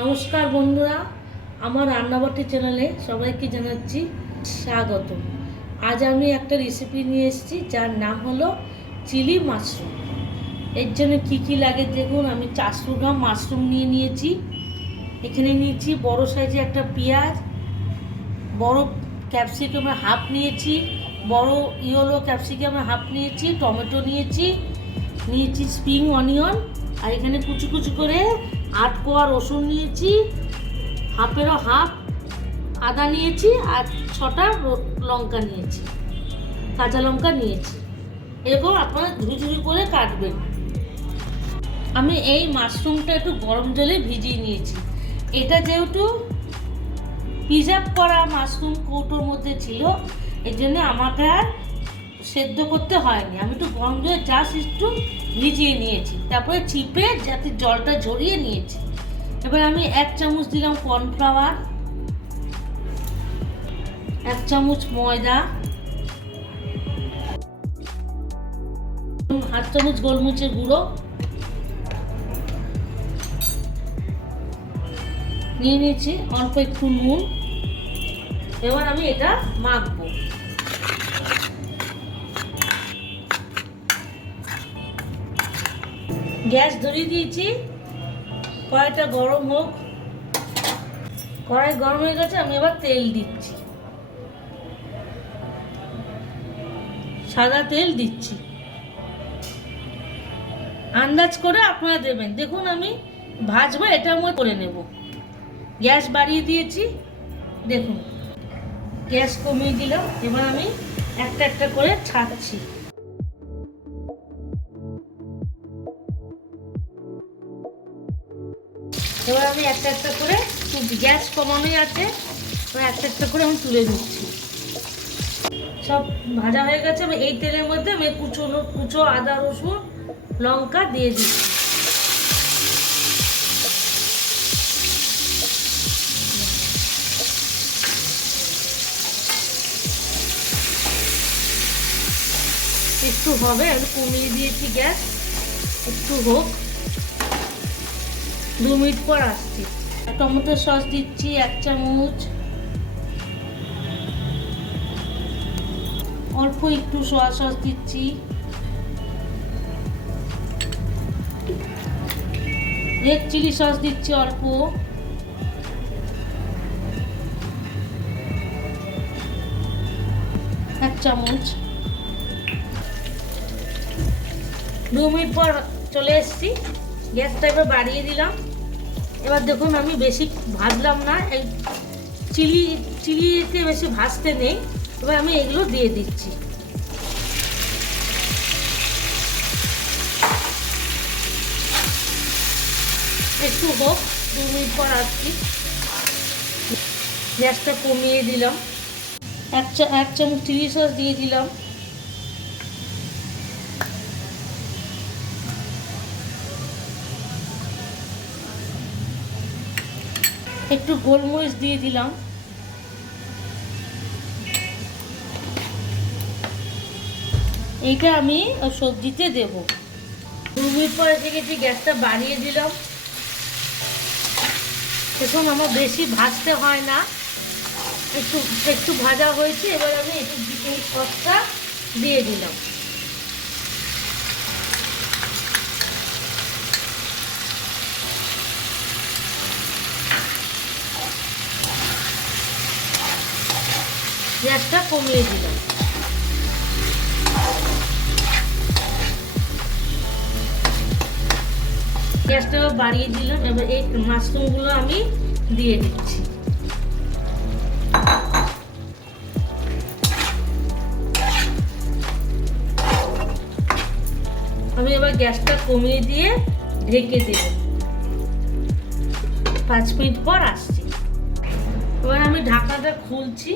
নমস্কার বন্ধুরা, আমার রান্নাবাটি চ্যানেলে সবাইকে জানাচ্ছি স্বাগত। আজ আমি একটা রেসিপি নিয়ে এসেছি যার নাম হলো চিলি মাশরুম। এর জন্য কী কী লাগে দেখুন। আমি 400 গ্রাম মাশরুম নিয়ে নিয়েছি। এখানে নিয়েছি বড় সাইজে একটা পেঁয়াজ, বড় ক্যাপসিকামের হাফ নিয়েছি, বড় ইয়েলো ক্যাপসিকামের হাফ নিয়েছি, টমেটো নিয়েছি স্প্রিং অনিয়ন, আর এখানে কুচি কুচি করে 8 কোয়া রসুন নিয়েছি, হাফেরও হাফ আদা নিয়েছি, আর 6টা লঙ্কা নিয়েছি, কাঁচা লঙ্কা নিয়েছি। এরকম আপনারা ঝুড়ি ঝুড়ি করে কাটবেন। আমি এই মাশরুমটা একটু গরম জলে ভিজিয়ে নিয়েছি। এটা যেহেতু প্রিজার্ভ করা মাশরুম কৌটোর মধ্যে ছিল, এই জন্য আমাকে আর সেদ্ধ করতে হয়নি। আমি একটু গরম জলে জাস্ট একটু ভিজিয়ে নিয়েছি, তারপরে চিপে যাতে জলটা ঝরিয়ে নিয়েছি। এবার আমি 1 চামচ দিলাম কর্নফ্লাওয়ার, 1 চামচ ময়দা, 1/2 চামচ গোলমরিচের গুঁড়ো নিয়ে নিয়েছি, অল্প একটু নুন। এবার আমি এটা মাখবো। গ্যাস ধরিয়ে দিয়েছি, কড়াইটা গরম হোক। কড়াই গরম হয়ে গেছে, আমি এবার তেল দিচ্ছি, সাদা তেল দিচ্ছি। আন্দাজ করে আপনারা দেবেন। দেখুন আমি ভাজবো, এটার মধ্যে করে নেব। গ্যাস বাড়িয়ে দিয়েছি, দেখুন গ্যাস কমিয়ে দিলাম। এবার আমি একটা একটা করে ছাড়ছি। এবার আমি একটা একটা করে, গ্যাস কমানোই আছে, একটা একটা করে আমি তুলে দিচ্ছি। সব ভাজা হয়ে গেছে। আমি এই তেলের মধ্যে আমি কুচো আদা রসুন লঙ্কা দিয়ে দিচ্ছি। একটু হবে, আমি কমিয়ে দিয়েছি গ্যাস, একটু হোক, 2 মিনিট পর আসছি। টমেটো সস দিচ্ছি 1 চামচ, অল্প একটু সোয়া সস দিচ্ছি, রেড চিলি সস দিচ্ছি অল্প, এক চামচ। 2 মিনিট পর চলে এসেছি, গ্যাসটা এবার বাড়িয়ে দিলাম। এবার দেখুন আমি বেশি ভাজলাম না, এই চিলিতে বেশি ভাজতে নেই। এবার আমি এগুলো দিয়ে দিচ্ছি। একটু হোক, 2 মিনিট পর আসছি। গ্যাসটা কমিয়ে দিলাম, 1 চামচ চিলি সস দিয়ে দিলাম, একটু গোলমরিচ দিয়ে দিলাম, এইটা আমি সবজিতে দেব। 2 মিনিট পর এসে গেছি, গ্যাসটা বাড়িয়ে দিলাম। এখন আমার বেশি ভাজতে হয় না, একটু একটু ভাজা হয়েছে। এবার আমি এই সসটা দিয়ে দিলাম। গ্যাসটা কমিয়ে দিলাম। গ্যাসটা বাড়িয়ে দিলাম। এবার এই মাশরুমগুলো আমি দিয়ে দিচ্ছি। আমি এবার গ্যাসটা কমিয়ে দিয়ে ঢেকে দেব। 5 মিনিট পর আসছি। এবার আমি ঢাকাটা খুলছি,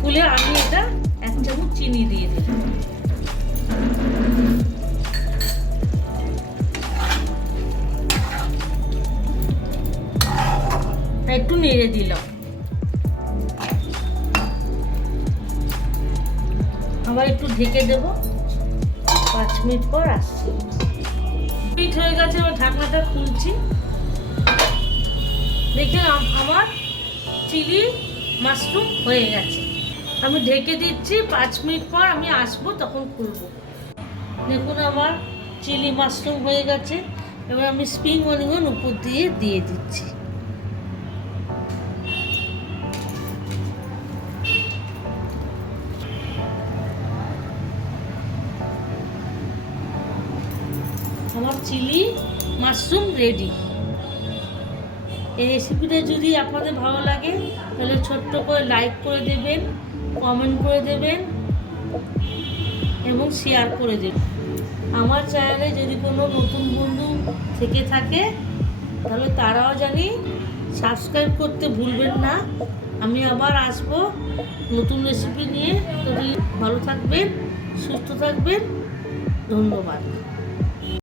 খুলে আমি এটা 1 চামচ চিনি দিয়ে দিলাম। একটু নেড়ে দিলাম। আবার একটু ঢেকে দেব, 5 মিনিট পর আসছি। মিনিট হয়ে গেছে, এবার ঢাকনাটা খুলছি। দেখুন আমার চিলি মাশরুম হয়ে গেছে। আমি ঢেকে দিচ্ছি, 5 মিনিট পর আমি আসবো, তখন খুলবো। দেখুন আমার চিলি মাশরুম হয়ে গেছে। এবার আমি স্প্রিং অনিয়ন উপর দিয়ে দিচ্ছি। আমার চিলি মাশরুম রেডি। এই রেসিপিটা যদি আপনাদের ভালো লাগে তাহলে ছোট্ট করে লাইক করে দেবেন, কমেন্ট করে দেবেন এবং শেয়ার করে দেবেন। আমার চ্যানেলে যদি কোনো নতুন বন্ধু থেকে থাকে তাহলে তারাও জানি সাবস্ক্রাইব করতে ভুলবেন না। আমি আবার আসবো নতুন রেসিপি নিয়ে। তবে ভালো থাকবেন, সুস্থ থাকবেন। ধন্যবাদ।